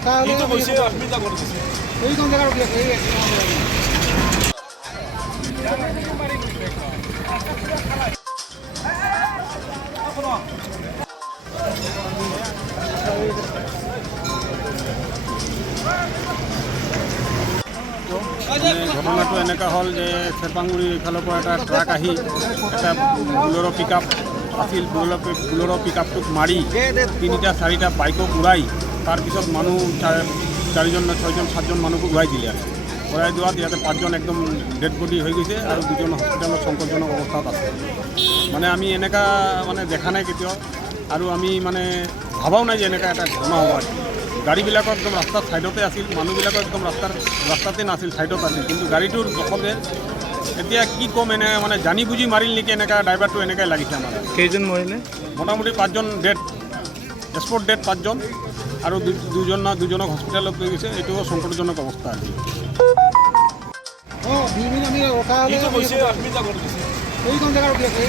ৰখা হ'লে এইখন জেগা ৰখি আছে ঘটনাটো এনেকুৱা হ'ল যে চেৰপাংগুৰি ইফালৰ পৰা এটা ট্ৰাক আহি এটা বুলেৰো পিকআপ আছিল, বুলেৰো পিকআপটোক মাৰি 3-4টা বাইকক উৰাই তাৰপিছত মানুহ 4জন 6জন 7জন মানুহক উৰাই দিলে আৰু উৰাই দিয়াত ইয়াতে 5জন একদম ডেড বডি হৈ গৈছে আৰু 2জন হস্পিটেলত সংকটজনক অৱস্থাত আছে। মানে আমি এনেকুৱা মানে দেখা নাই কেতিয়াও, আৰু আমি মানে ভাবাও নাই যে এনেকুৱা এটা ঘটনা হ'ব। গাড়ীবিলাকৰ একদম ৰাস্তাৰ ছাইডতে আছিল, মানুহবিলাকৰ একদম ৰাস্তাতে নাছিল, ছাইডত আছিল, কিন্তু গাড়ীটোৰ জখতে এতিয়া কি ক'ম, এনে মানে জানি বুজি মাৰিল নেকি এনেকুৱা, ড্ৰাইভাৰটো এনেকৈ লাগিছে আমাৰ। কেইজন মৰিলে? মোটামুটি 5জন ডেড, স্পট ডেড 5জন, আৰু দুজনক হস্পিটেলত লৈ গৈছে। এইটোও সংকটজনক অৱস্থা আছে। আমি ৰখা হ'লে এইখন জেগা ৰখি আছে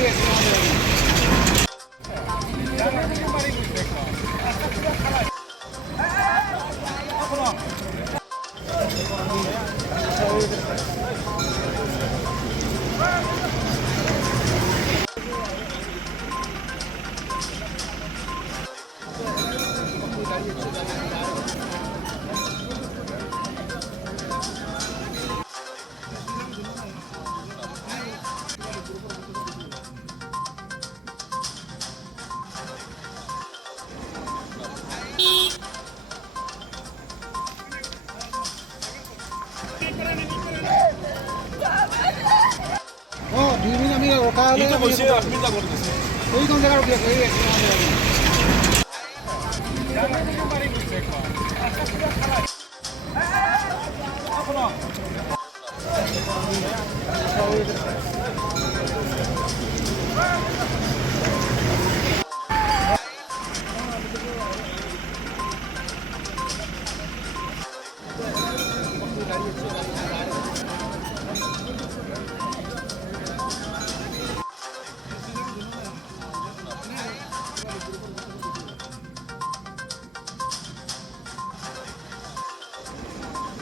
আমি ৰখা হ'লে এইখন জেগা ৰখি আছে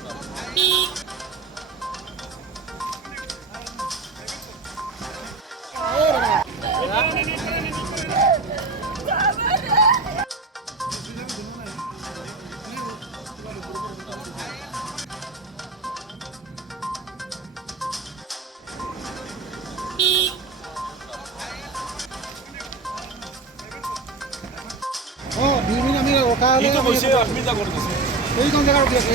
আমি ৰখা হ'লে এইখন জেগা ৰখি আছে